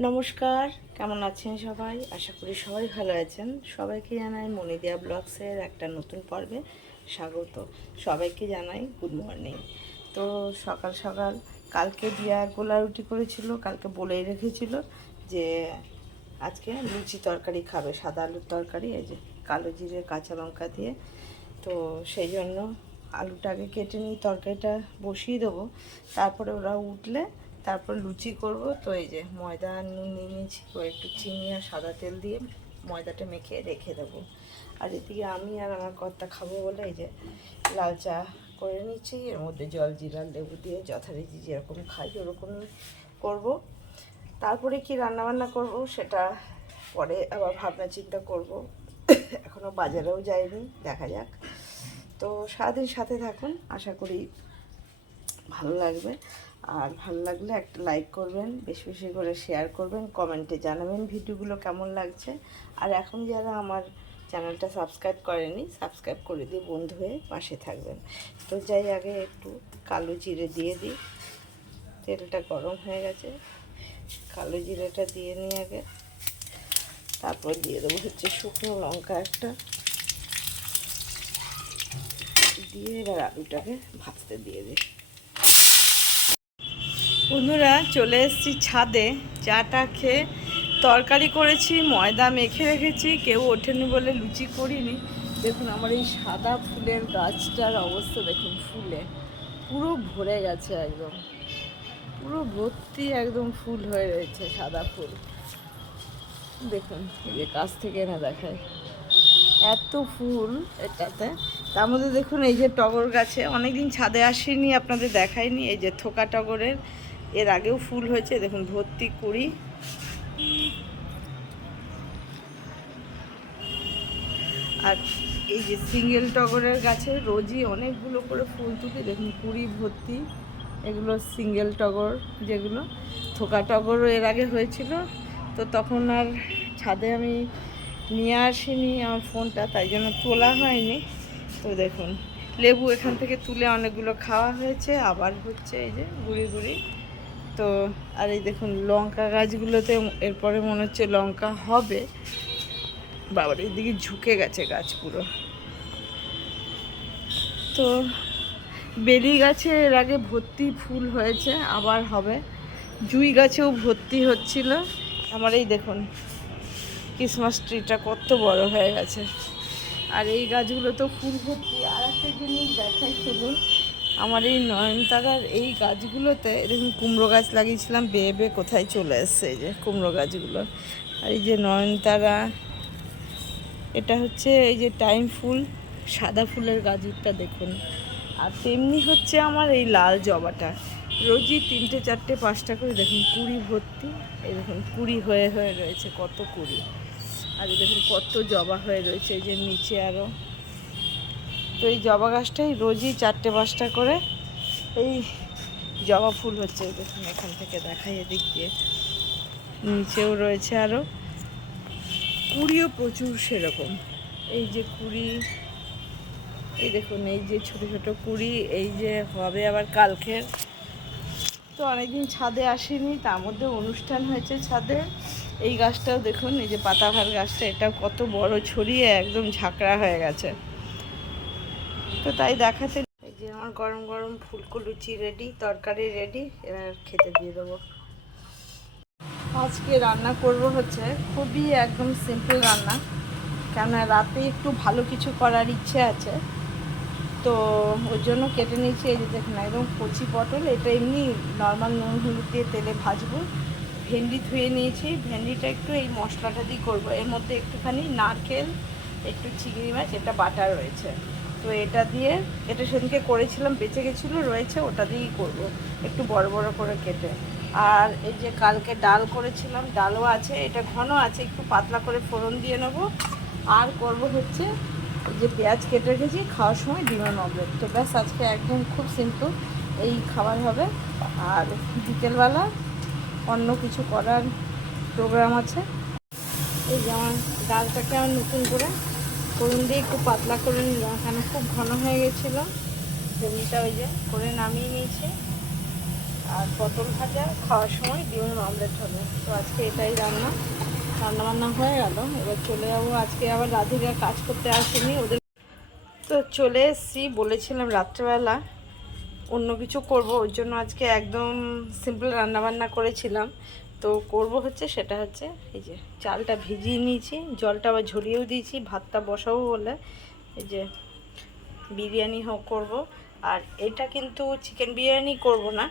নমস্কার, কেমন আছেন সবাই? আশা করি সবাই ভালো আছেন। সবাইকে জানাই মনিদিয়া ব্লগসের একটা নতুন পর্বে স্বাগত। সবাইকে জানাই গুড মর্নিং। তো সকাল সকাল কালকে দিয়া গোলা রুটি করেছিল, কালকে বলেই রেখেছিল যে আজকে লুচি তরকারি খাবে, সাদা আলুর তরকারি, এই যে কালো জিরে, কাঁচা লঙ্কা দিয়ে। তো সেই জন্য আলুটাকে কেটে নিয়ে তরকারিটা বসিয়ে দেবো। তারপরে ওরা উঠলে তারপর লুচি করব। তো এই যে ময়দা নুন নিয়ে নিয়েছি ও একটু চিনি আর সাদা তেল দিয়ে ময়দাটা মেখে রেখে দেবো। আর এদিকে আমি আর আমার কর্তা খাব বলে এই যে লাল চা করে নিচ্ছি। এর মধ্যে জল জিরা লেবু দিয়ে যথারীতি যেরকম খাই ওরকমই করব। তারপরে কি রান্নাবান্না করব সেটা পরে আবার ভাবনা চিন্তা করব। এখনও বাজারেও যাইনি, দেখা যাক। তো সারাদিন সাথে থাকুন, আশা করি ভালো লাগবে। আর ভালো লাগলে একটা লাইক করবেন, বেশি বেশি করে শেয়ার করবেন কমেন্টে জানাবেন ভিডিওগুলো কেমন লাগছে। আর এখন যারা আমার চ্যানেলটা সাবস্ক্রাইব করেনি সাবস্ক্রাইব করে দিয়ে বন্ধু হয়ে পাশে থাকবেন। তো যাই আগে একটু কালো জিরে দিয়ে দিই। তেলটা গরম হয়ে গেছে। কালো জিরেটা দিয়ে নিই আগে। তারপর দিয়ে দেবো হচ্ছে শুকনো লঙ্কা একটা। দিয়ে এবার আলুটাকে ভাজতে দিয়ে দিই। বন্ধুরা, চলে এসেছি ছাদে। চাটা খেয়ে তরকারি করেছি, ময়দা মেখে রেখেছি, কেউ ওঠেনি বলে লুচি করিনি। দেখুন, আমার এই সাদা ফুলের গাছটার অবস্থা, দেখুন ফুলে। পুরো ভরে গেছে একদম। পুরো ভর্তি একদম ফুল হয়ে রয়েছে সাদা ফুল। দেখুন, এই যে কাছ থেকে না দেখায়। এত ফুল এটাতে। তার মধ্যে দেখুন, এই যে টগর গাছে, অনেকদিন ছাদে আসেনি, আপনাদের দেখায়নি এই যে থোকা টগরের এর আগেও ফুল হয়েছে, দেখুন, ভর্তি কুড়ি। আর এই যে সিঙ্গেল টগরের গাছে রোজই অনেকগুলো করে ফুল তুলি, দেখুন, কুড়ি ভর্তি, এগুলো সিঙ্গেল টগর যেগুলো। থোকা টগরও এর আগে হয়েছিল, তো তখন আর ছাদে আমি নিয়ে আসিনি আমার ফোনটা, তাই জন্য তোলা হয়নি। তো দেখুন, লেবু এখান থেকে তুলে অনেকগুলো খাওয়া হয়েছে, আবার হচ্ছে এই যে গুড়ি গুড়ি। তো, আর এই দেখুন, লঙ্কা গাছগুলোতে এরপরে মনে হচ্ছে লঙ্কা হবে। বাবার এদিকে ঝুঁকে গেছে গাছ পুরো। তো, বেলি গাছে এর আগে ভর্তি ফুল হয়েছে, আবার হবে। জুই গাছেও ভর্তি হচ্ছিল। আমার এই দেখুন, ক্রিসমাস ট্রিটা কত বড় হয়ে গেছে। আর এই গাছগুলো তো ফুল ভর্তি। আর একটা জিনিস দেখাই শুনুন আমার এই নয়নতারার এই গাছগুলোতে এরকম কুমড়ো গাছ লাগিয়েছিলাম, বেয়ে বেয়ে কোথায় চলে এসছে এই যে কুমড়ো গাছগুলো। আর এই যে নয়নতারা, এটা হচ্ছে এই যে টাইম ফুল, সাদা ফুলের গাছটা দেখুন। আর তেমনি হচ্ছে আমার এই লাল জবাটা। রোজই তিনটে, চারটে, পাঁচটা করে দেখুন, কুড়ি ভর্তি। এই দেখুন, কুড়ি হয়ে হয়ে রয়েছে, কত কুড়ি। আর দেখুন, কত জবা হয়ে রয়েছে, এই যে নিচে আরও তো এই জবা গাছটাই রোজই চারটে পাঁচটা করে এই জবা ফুল হচ্ছে, দেখুন এখান থেকে দেখাই এদিক দিয়ে। নিচেও রয়েছে আরও কুড়িও প্রচুর সেরকম। এই যে কুড়ি, এই দেখুন, এই যে ছোট ছোট কুড়ি, এই যে হবে আবার কালকের। তো অনেকদিন ছাদে আসেনি, তার মধ্যে অনুষ্ঠান হয়েছে ছাদে। এই গাছটাও দেখুন, এই যে পাতাভার গাছটা এটা কত বড় ছড়িয়ে একদম ঝাঁকড়া হয়ে গেছে। তো তাই দেখাতে এই যে আমার গরম গরম ফুলকো লুচি রেডি তরকারি রেডি এবার খেতে দিয়ে দেবো। আজকে রান্না করব হচ্ছে খুবই একদম সিম্পল রান্না কেন রাতে একটু ভালো কিছু করার ইচ্ছে আছে। তো ওর জন্য কেটে নিয়েছি, এই যে দেখুন, একদম কচি পটল, এটা এমনি নর্মাল নুন হলুদ দিয়ে তেলে ভাজবো। ভেন্ডি ধুয়ে নিয়েছি, ভেন্ডিটা একটু এই মশলাটা দিয়ে করব। এর মধ্যে একটুখানি নারকেল, একটু চিংড়ি মাছ, এটা বাটা রয়েছে। তো এটা দিয়ে, এটা সেদিনকে করেছিলাম, বেঁচে গেছিল, রয়েছে, ওটা দিয়েই করব, একটু বড় বড় করে কেটে। আর এই যে কালকে ডাল করেছিলাম, ডালও আছে, এটা ঘন আছে, একটু পাতলা করে ফোড়ন দিয়ে নেব। আর করব হচ্ছে যে পেঁয়াজ কেটে রেখেছি, খাওয়ার সময় ডিমের অমলেট। তো ব্যাস, আজকে একদম খুব সিম্পল এই খাবার হবে। আর বিকেলবেলা অন্য কিছু করার প্রোগ্রাম আছে। এই যেমন ডালটাকে আমার নতুন করে ফোড়ন দিয়ে একটু পাতলা করে নিলাম কেন খুব ঘন হয়ে গেছিল। জমিটা ওই যে করে নামিয়ে নিয়েছি। আর পটল ভাজা খাওয়ার সময় ডিমের অমলেট হবে। তো আজকে এটাই রান্না। রান্না বান্না হয়ে গেল। এবার চলে যাব। আজকে আবার রাধিকা কাজ করতে আসেনি। ওদের তো চলে এসেছি। বলেছিলাম রাত্রেবেলা অন্য কিছু করব। ওর জন্য আজকে একদম সিম্পল রান্না বান্না করেছিলাম। তো করব হচ্ছে সেটা হচ্ছে এই যে চালটা ভিজিয়ে নিয়েছি, জলটা আবার ঝরিয়েও দিয়েছি, ভাতটা বসাবো বলে এই যে বিরিয়ানি হোক করব। আর এটা কিন্তু চিকেন বিরিয়ানি করব না,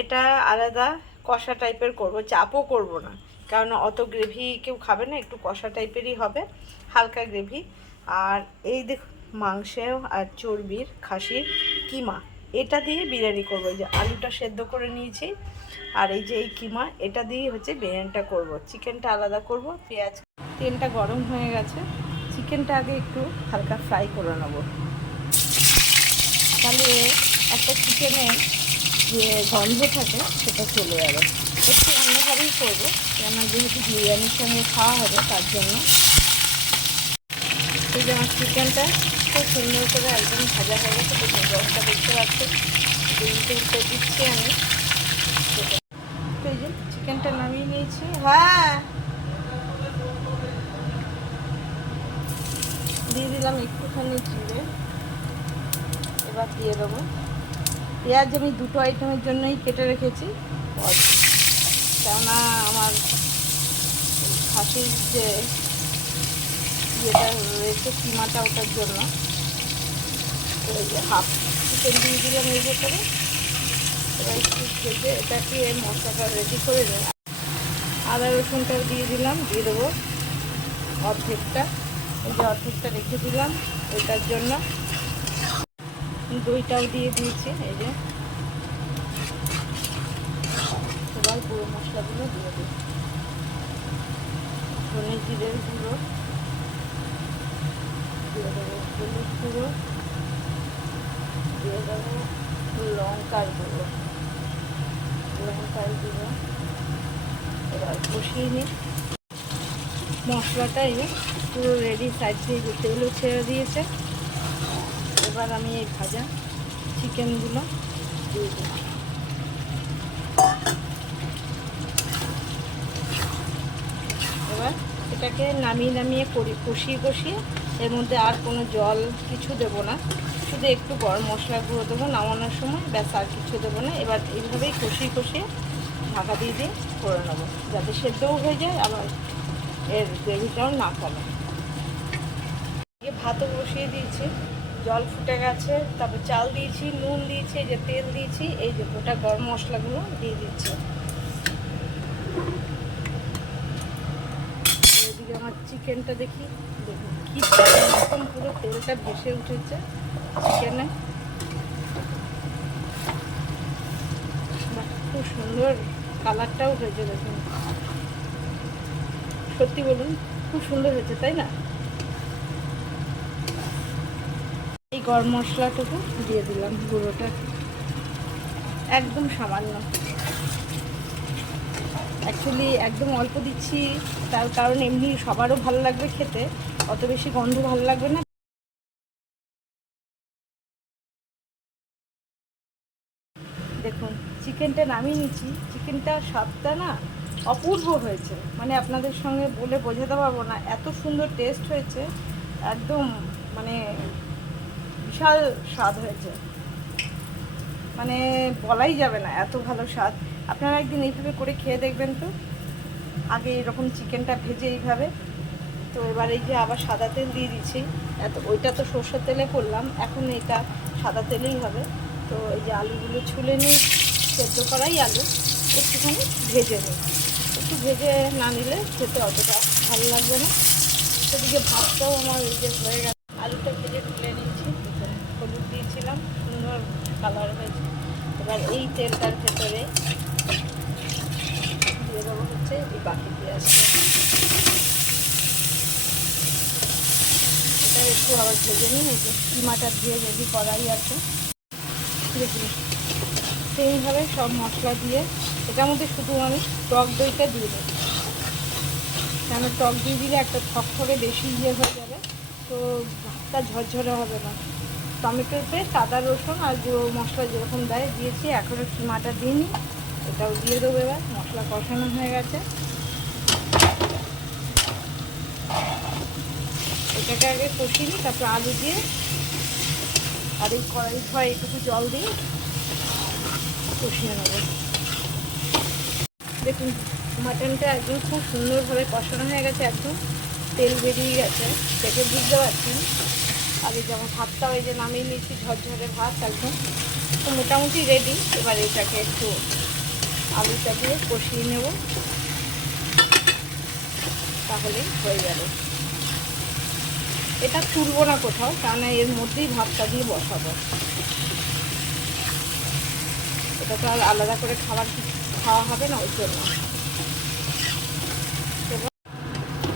এটা আলাদা কষা টাইপের করব, চাপও করব না। কারণ অত গ্রেভি কেউ খাবে না, একটু কষা টাইপেরই হবে, হালকা গ্রেভি আর এই দেখ মাংসেও আর চর্বির খাসির কিমা। এটা দিয়ে বিরিয়ানি করব। যে আলুটা সেদ্ধ করে নিয়েছি। আর এই যে এই কিমা, এটা দিয়েই হচ্ছে বিরিয়ানিটা করব। চিকেনটা আলাদা করব, পেঁয়াজ। তেলটা গরম হয়ে গেছে। চিকেনটা আগে একটু হালকা ফ্রাই করে নেব। তাহলে একটা চিকেনের যে গন্ধ থাকে, সেটা চলে যাবে। একটু অন্যভাবেই করব, কেননা যেহেতু বিরিয়ানির সঙ্গে খাওয়া হবে, তার জন্য। আমার চিকেনটা খুব সুন্দর করে একদম ভাজা হয়ে গেছে দেখুন রসটা দেখতে উল্টে দিচ্ছি আমি। তো এই যে চিকেনটা নামিয়ে নিয়েছি। হ্যাঁ। দিয়ে দিলাম একটুখানি জিরে। এবার দিয়ে দেবো। পেঁয়াজ আমি দুটো আইটেমের জন্যই কেটে রেখেছি। কেননা আমার খাসির যে ইয়েটা রয়েছে কিমাটা ওটার জন্য। এই যে হাফ চিকেন দিয়ে দিলাম এর ভেতরে এবার একটু ভেজে এটাকে মশলাটা রেডি করে নেব। আদা রসুনটা দিয়ে দিলাম, দিয়ে দেবো অর্ধেকটা। এই যে অর্ধেকটা রেখে দিলাম ওইটার জন্য। দইটাও দিয়ে দিয়েছি, এই যে। এবার মশলাগুলো দিয়ে দিই ধনে জিরের গুঁড়ো। দিয়ে দেবো হলুদ গুঁড়ো দিয়ে দেবো লঙ্কার গুঁড়ো লঙ্কার গুঁড়ো এবার কষিয়ে নিই মশলাটা মশলাটাই পুরো রেডি সাইড দিয়ে তেলও ছেড়ে দিয়েছে এবার আমি এই ভাজা চিকেনগুলো দিয়ে দিই এবার এটাকে নামিয়ে নামিয়ে কষিয়ে কষিয়ে এর মধ্যে আর কোনো জল কিছু দেবো না। শুধু একটু গরম মশলা গুঁড়ো দেবো নামানোর সময়, ব্যাস আর কিছু দেবো না। এবার এইভাবেই কষিয়ে কষিয়ে ঢাকা দিয়ে দিয়ে করে নেব, যাতে সেদ্ধও হয়ে যায়, আবার এর গ্রেভিটাও না কমে। দিয়ে ভাতও বসিয়ে দিয়েছি, জল ফুটে গেছে, তারপর চাল দিয়েছি, নুন দিয়েছি যে তেল দিয়েছি, এই যে গোটা গরম মশলাগুলো দিয়ে দিচ্ছি। আমার চিকেনটা দেখি। দেখুন কি মতন পুরো তেলটা ভেসে উঠেছে চিকেনে। খুব সুন্দর কালারটাও হয়েছে দেখুন। সত্যি বলুন, খুব সুন্দর হয়েছে, তাই না? এই গরম মশলাটুকু দিয়ে দিলাম, গুঁড়োটা। একদম সামান্য। অ্যাকচুয়ালি একদম অল্প দিচ্ছি। তার কারণ এমনি সবারও ভালো লাগবে খেতে। অত বেশি গন্ধ ভালো লাগবে না। দেখুন চিকেনটা নামিয়ে নিচ্ছি। চিকেনটা স্বাদটা না অপূর্ব হয়েছে। মানে আপনাদের সঙ্গে বলে বোঝাতে পারব না। এত সুন্দর টেস্ট হয়েছে। একদম মানে বিশাল স্বাদ হয়েছে। মানে বলাই যাবে না এত ভালো স্বাদ। আপনারা একদিন এইভাবে করে খেয়ে দেখবেন তো? আগে এরকম চিকেনটা ভেজে এইভাবে। তো এবার এই যে আবার সাদা তেল দিয়ে দিচ্ছি। এত, ওইটা তো সর্ষের তেলে করলাম, এখন এটা সাদা তেলেই হবে। তো এই যে আলুগুলো ছুলে নিই, সেদ্ধ করাই আলু, একটুখানি ভেজে নিই। একটু ভেজে না নিলে খেতে অতটা ভালো লাগবে না। সেদিকে ভাতটাও আমার এই যে হয়ে গেছে। আলুটা ভেজে তুলে নিচ্ছি। হলুদ দিয়েছিলাম, সুন্দর কালার হয়েছে। এবার এই তেলটার ভেতরে হচ্ছে এই বাকি এটা একটু আবার ভেজে নিই এই যে দিয়ে রেডি করাই আছে। দেখুন সেইভাবে সব মশলা দিয়ে, এটার মধ্যে শুধু আমি টক দইটা দিয়ে দেবো। কেন টক দিয়ে দিলে একটা থকথকে বেশি ইয়ে হয়ে যাবে, তো ভাতটা ঝরঝরে হবে না। টমেটোর পেস্ট আদা রসুন আর গুঁড়ো মশলা যেরকম দেয়, দিয়েছি। এখনও কিমাটা দিইনি। এটাও দিয়ে দেবো এবার, মশলা কষানো হয়ে গেছে। এটাকে আগে কষিয়ে নিই, তারপর আলু দিয়ে আর এই কড়াই ফড়াই একটু জল দিয়ে কষিয়ে নেব। দেখুন মাটনটা একদম খুব সুন্দরভাবে কষানো হয়ে গেছে, একদম তেল বেরিয়ে গেছে। দেখে বুঝতে পারছেন? আগে যেমন ভাতটা ওই যে নামিয়ে নিয়েছি, ঝরঝরে ভাত, একদম তো মোটামুটি রেডি এবার এটাকে একটু আলুটা দিয়ে কষিয়ে নেব। তাহলেই হয়ে যাবে এটা তুলবো না কোথাও, কারণ এর মধ্যেই ভাতটা দিয়ে বসাবো। এটা তো আর আলাদা করে খাবার খাওয়া হবে না, ওই জন্য।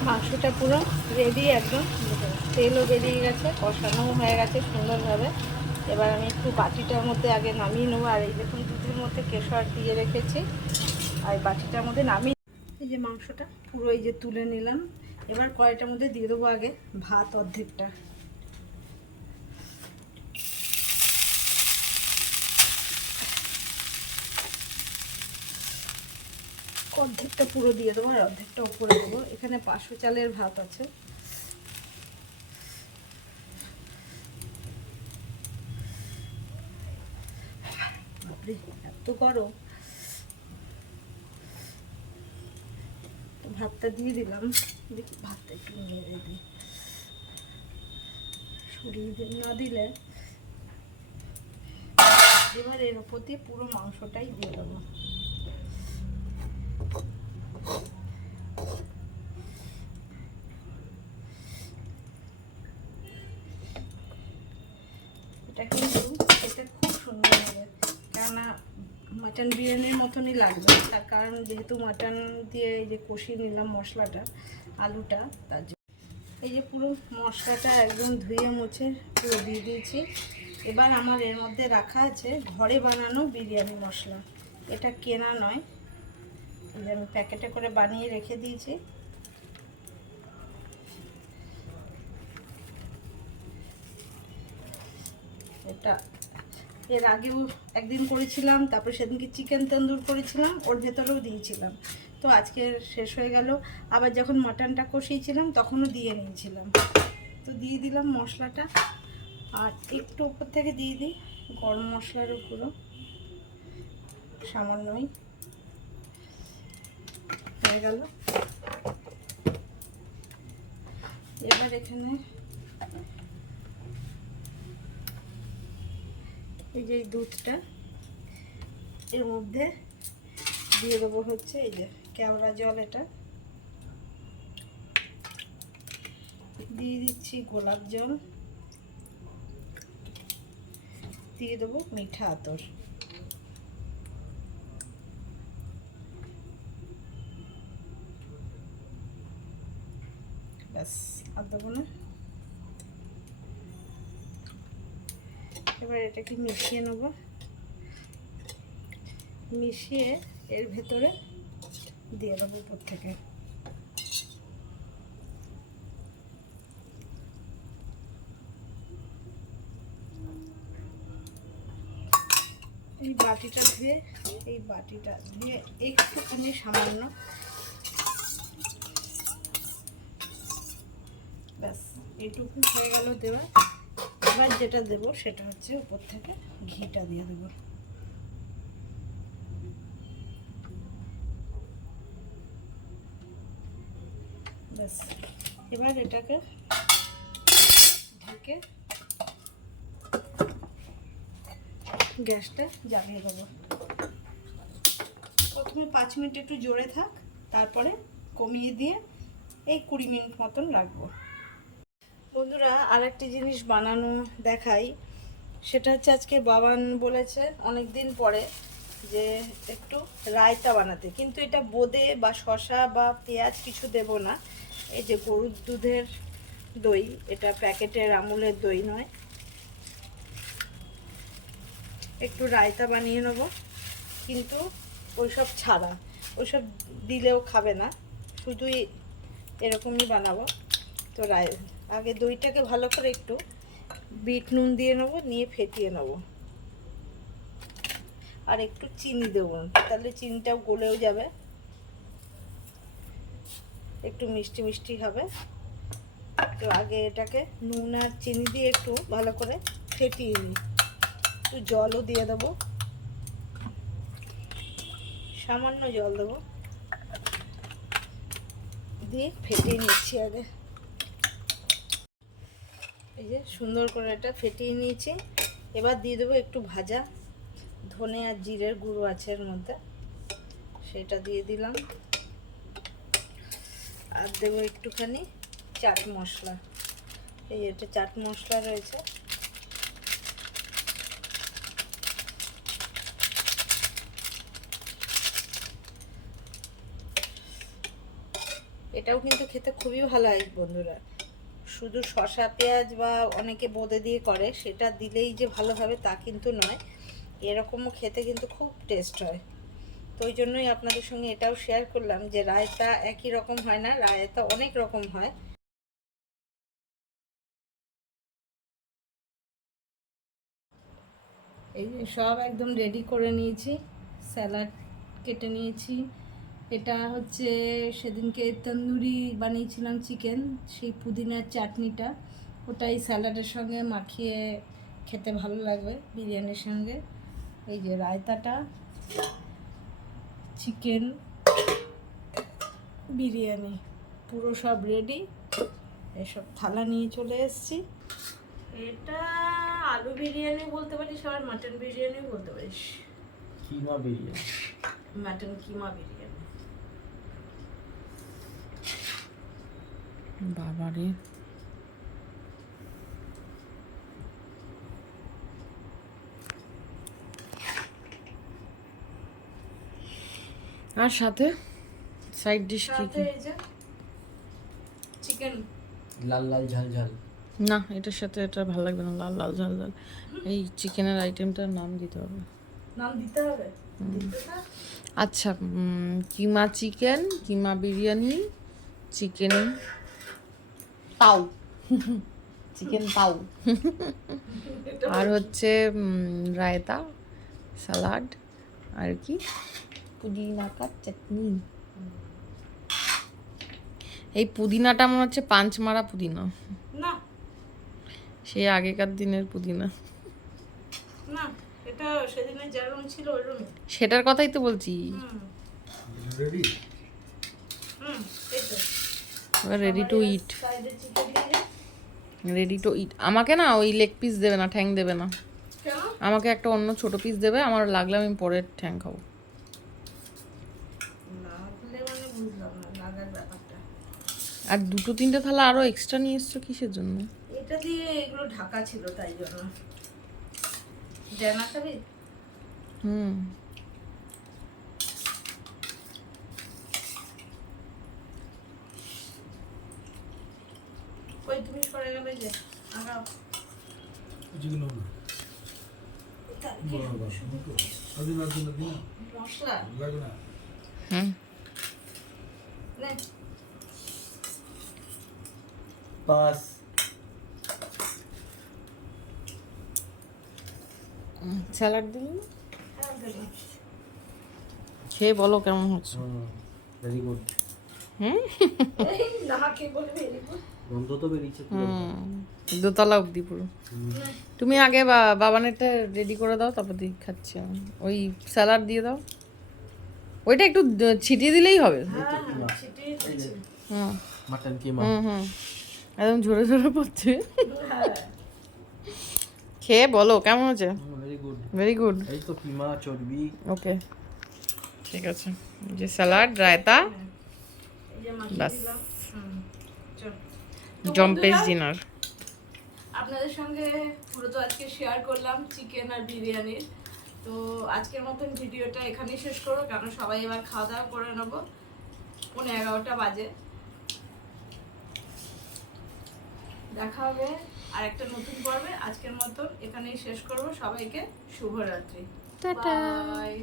মাংসটা পুরো রেডি একদম তেলও বেরিয়ে গেছে, কষানোও হয়ে গেছে সুন্দরভাবে। এবার আমি একটু বাটিটার মধ্যে আগে নামিয়ে নেব, আর এই দেখুন মধ্যে কেশর দিয়ে রেখেছি। আর বাটিটার মধ্যে নামিয়ে এই যে মাংসটা, পুরো এই যে তুলে নিলাম। এবার কড়াইটার মধ্যে দিয়ে দেবো আগে ভাত অর্ধেকটা। অর্ধেকটা পুরো দিয়ে দেবো আর অর্ধেকটা উপরে দেবো। এখানে পাঁচশো চালের ভাত আছে বাপরে এত গরম ভাতটা দিয়ে দিলাম। দেখি ভাতটা একটু নেড়ে দিই। সরিয়ে না দিলে এবার এর ওপর দিয়ে পুরো মাংসটাই দিয়ে দেবো। মাটন বিরিয়ানির মতনই লাগবে। তার কারণ যেহেতু মাটন দিয়ে এই যে কষিয়ে নিলাম মশলাটা, আলুটা, তার জন্য এই যে পুরো মশলাটা একদম ধুয়ে মুছে পুরো দিয়ে দিয়েছি। এবার আমার এর মধ্যে রাখা আছে ঘরে বানানো বিরিয়ানি মশলা। এটা কেনা নয়। আমি প্যাকেটে করে বানিয়ে রেখে দিয়েছি। এটা এর আগেও একদিন করেছিলাম, তারপর সেদিনকে চিকেন তন্দুর করেছিলাম, ওর ভেতরেও দিয়েছিলাম। তো আজকে শেষ হয়ে গেল। আবার যখন মাটনটা কষিয়েছিলাম, তখনও দিয়ে নিয়েছিলাম। তো দিয়ে দিলাম মশলাটা। আর একটু উপর থেকে দিয়ে দিই, গরম মশলার উপরও সামান্যই। হয়ে গেল। এবার এখানে এই যে দুধটা, এর মধ্যে দিয়ে দেবো হচ্ছে এই যে ক্যামেরা জল এটা। দিয়ে দিচ্ছি গোলাপ জল। দিয়ে দেবো মিঠা আতর। ব্যাস, আর দেবো না। এবার এটাকে মিশিয়ে নেব। মিশিয়ে এর ভেতরে দিয়ে দেবো উপর থেকে। এই বাটিটা ধুয়ে, এই বাটিটা ধুয়ে একটুখানি সামান্য ব্যাস, এইটুকু হয়ে গেল দেওয়া এবার যেটা দেব সেটা হচ্ছে উপর থেকে ঘিটা দিয়ে দেবো। ব্যাস, এবার এটাকে ঢেকে গ্যাসটা জ্বালিয়ে দেবো। প্রথমে পাঁচ মিনিট একটু জোরে থাক, তারপরে কমিয়ে দিয়ে এই কুড়ি মিনিট মতন রাখব। বন্ধুরা আর একটি জিনিস বানানো দেখাই। সেটা হচ্ছে আজকে বাবান বলেছে অনেক দিন পরে যে একটু রায়তা বানাতে। কিন্তু এটা বোদে বা শশা বা পেঁয়াজ কিছু দেব না। এই যে গরুর দুধের দই, এটা প্যাকেটের আমুলের দই নয়। একটু রায়তা বানিয়ে নেব। কিন্তু ওইসব ছাড়া, ওইসব দিলেও খাবে না। শুধুই এরকমই বানাবো। তো রায় আগে দইটাকে ভালো করে একটু বিট নুন দিয়ে নেব, নিয়ে ফেটিয়ে নেব। আর একটু চিনি দেবো, তাহলে চিনিটাও গলেও যাবে। একটু মিষ্টি মিষ্টি হবে। তো আগে এটাকে নুন আর চিনি দিয়ে একটু ভালো করে ফেটিয়ে নিই। একটু জলও দিয়ে দেবো। সামান্য জল দেবো। দিয়ে ফেটিয়ে নিচ্ছি আগে। এই যে সুন্দর করে এটা ফেটিয়ে নিয়েছি। এবার দিয়ে দেবো একটু ভাজা ধনে আর জিরের গুঁড়ো আছে এর মধ্যে। সেটা দিয়ে দিলাম। আর দেবো একটুখানি চাট মশলা। এই এটা চাট মশলা রয়েছে। এটাও কিন্তু খেতে খুবই ভালো হয় বন্ধুরা। শুধু শসা পেঁয়াজ বা অনেকে বোঁদে দিয়ে করে, সেটা দিলেই যে ভালো হবে তা কিন্তু নয়। এরকমও খেতে কিন্তু খুব টেস্ট হয়। তো ওই জন্যই আপনাদের সঙ্গে এটাও শেয়ার করলাম যে রায়তা একই রকম হয় না, রায়তা অনেক রকম হয়। এই সব একদম রেডি করে নিয়েছি। স্যালাড কেটে নিয়েছি। এটা হচ্ছে সেদিনকে তন্দুরি বানিয়েছিলাম চিকেন সেই পুদিনার চাটনিটা। ওটাই স্যালাডের সঙ্গে মাখিয়ে খেতে ভালো লাগবে বিরিয়ানির সঙ্গে। এই যে রায়তাটা চিকেন বিরিয়ানি পুরো সব রেডি এসব থালা নিয়ে চলে এসেছি। এটা আলু বিরিয়ানি বলতে পারিস আর মাটন বিরিয়ানি বলতে পারিস। কিমা বিরিয়ানি? মাটন কিমা বিরিয়ানি। বাবারে। আর সাথে সাইড ডিশ কি কি? চিকেন লাল লাল ঝাল ঝাল। না এটার সাথে এটা ভালো লাগবে না লাল লাল ঝাল ঝাল। এই চিকেনের আইটেমটার নাম দিতে হবে। নাম দিতে হবে? আচ্ছা keema chicken keema biryani chicken pav chicken pav আর হচ্ছে রায়তা সালাড আর কি? পুদিনা কার চাটনি। এই পুদিনাটা মনে হচ্ছে পাঁচ মারা পুদিনা। না। সেই আগেকার দিনের পুদিনা। না এটা সেদিনে যেরকম ছিল সেটার কথাই তো বলছি। হুম। Ready ready to eat. Ready to eat আমাকে না ওই লেগ পিস দেবে না ঠ্যাং দেবে না। আমাকে একটা অন্য ছোট পিস দেবে আমার লাগলে আমি পরে ঠ্যাং খাব। মানে আর দুটো তিনটে থালা আরও এক্সট্রা নিয়ে এসছো কিসের জন্য? এটা দিয়ে এগুলো ঢাকা ছিল তাই জন্য। জানা খাবি? হুম কই তুমি সরে গেলে যে আগাও চিকেন তাহলে কি আদি না দিন দিন মশলা। লাগে না। হুম। নে। পাস স্যালাড হ্যাঁ খেয়ে বলো কেমন হচ্ছে। ভেরি গুড হুম? এই না কে বলবি এরকম? গন্ধ তো বেরিয়েছে দোতলা অবধি পুরো। তুমি আগে বাবানেরটা রেডি করে দাও তারপর দিয়ে খাচ্ছি ওই স্যালাড দিয়ে দাও। ওইটা একটু ছিটিয়ে দিলেই হবে। হ্যাঁ। হুম। মাটন কিমা হুম হুম। একদম ঝরে ঝরে পড়ছে। খেয়ে বলো কেমন আছে ভেরি গুড ভেরি গুড এই তো কিমা চর্বি। ওকে ঠিক আছে। যে স্যালাড রায়তা। এই যে মাখিয়ে ব্যাস। দিলাম হুম চল জম্পেস ডিনার আপনাদের সঙ্গে পুরো তো আজকে শেয়ার করলাম চিকেন আর বিরিয়ানির তো আজকের মতন ভিডিওটা এখানেই শেষ করব কারণ সবাই এবার খাওয়া দাওয়া করে নেব। পনেরো এগারোটা বাজে। দেখা হবে আর একটা নতুন পর্বে। আজকের মতন এখানেই শেষ করব। সবাইকে শুভরাত্রি। টাটা। বাই